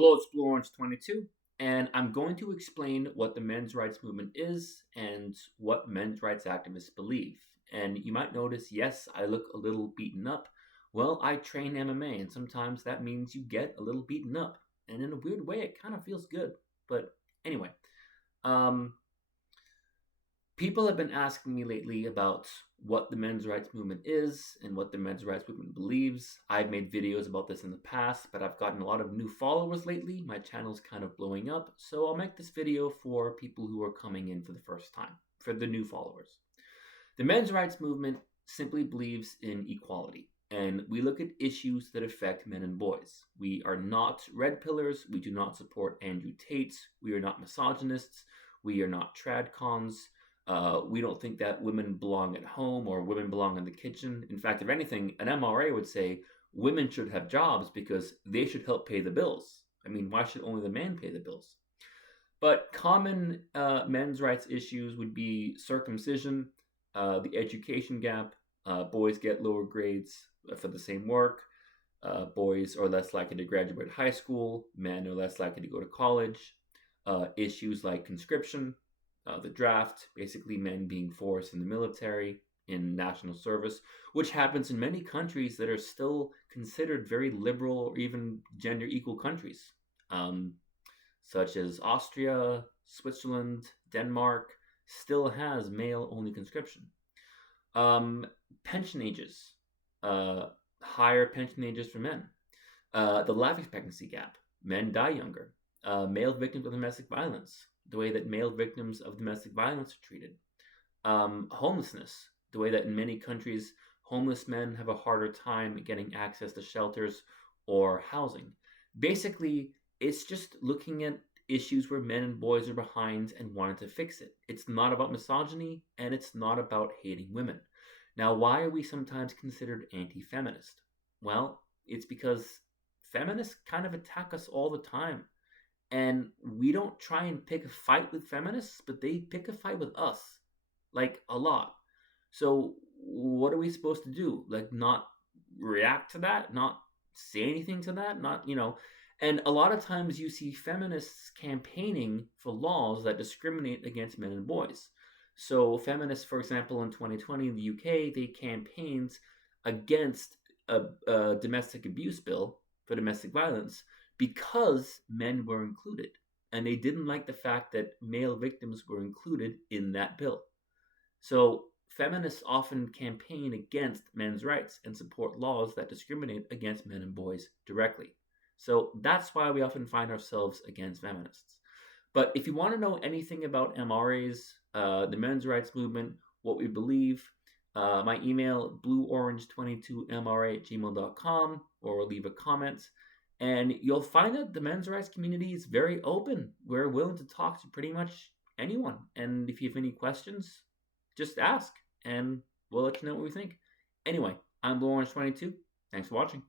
Hello, it's Blue Orange 22, and I'm going to explain what the men's rights movement is and what men's rights activists believe. And you might notice, yes, I look a little beaten up. Well, I train MMA, and sometimes that means you get a little beaten up. And in a weird way, it kind of feels good. But anyway, um, people have been asking me lately about what the men's rights movement is and what the men's rights movement believes. I've made videos about this in the past, but I've gotten a lot of new followers lately. My channel's kind of blowing up, so I'll make this video for people who are coming in for the first time, for the new followers. The men's rights movement simply believes in equality, and we look at issues that affect men and boys. We are not red pillars. We do not support Andrew Tate. We are not misogynists. We are not tradcons. We don't think that women belong at home or women belong in the kitchen. In fact, if anything, an MRA would say women should have jobs because they should help pay the bills. I mean, why should only the man pay the bills? But common men's rights issues would be circumcision, the education gap. Boys get lower grades for the same work. Boys are less likely to graduate high school. Men are less likely to go to college. Issues like conscription, the draft, basically men being forced in the military, in national service, which happens in many countries that are still considered very liberal or even gender equal countries, um, such as Austria, Switzerland, Denmark, still has male only conscription. Um, Pension ages, uh, higher pension ages for men. The life expectancy gap, men die younger. Male victims of domestic violence, the way that male victims of domestic violence are treated. Homelessness, the way that in many countries homeless men have a harder time getting access to shelters or housing. Basically, it's just looking at issues where men and boys are behind and wanting to fix it. It's not about misogyny and it's not about hating women. Now, why are we sometimes considered anti feminist? Well, it's because feminists kind of attack us all the time. And we don't try and pick a fight with feminists, but they pick a fight with us, like a lot. So, what are we supposed to do? Like, not react to that, not say anything to that, not. And a lot of times you see feminists campaigning for laws that discriminate against men and boys. So, feminists, for example, in 2020 in the UK, they campaigned against a domestic abuse bill for domestic violence because men were included. And they didn't like the fact that male victims were included in that bill. So feminists often campaign against men's rights and support laws that discriminate against men and boys directly. So that's why we often find ourselves against feminists. But if you want to know anything about MRAs, the men's rights movement, what we believe, my email, blueorange22mra@gmail.com, or leave a comment. And you'll find that the men's rights community is very open. We're willing to talk to pretty much anyone. And if you have any questions, just ask and we'll let you know what we think. Anyway, I'm Blue Orange 22. Thanks for watching.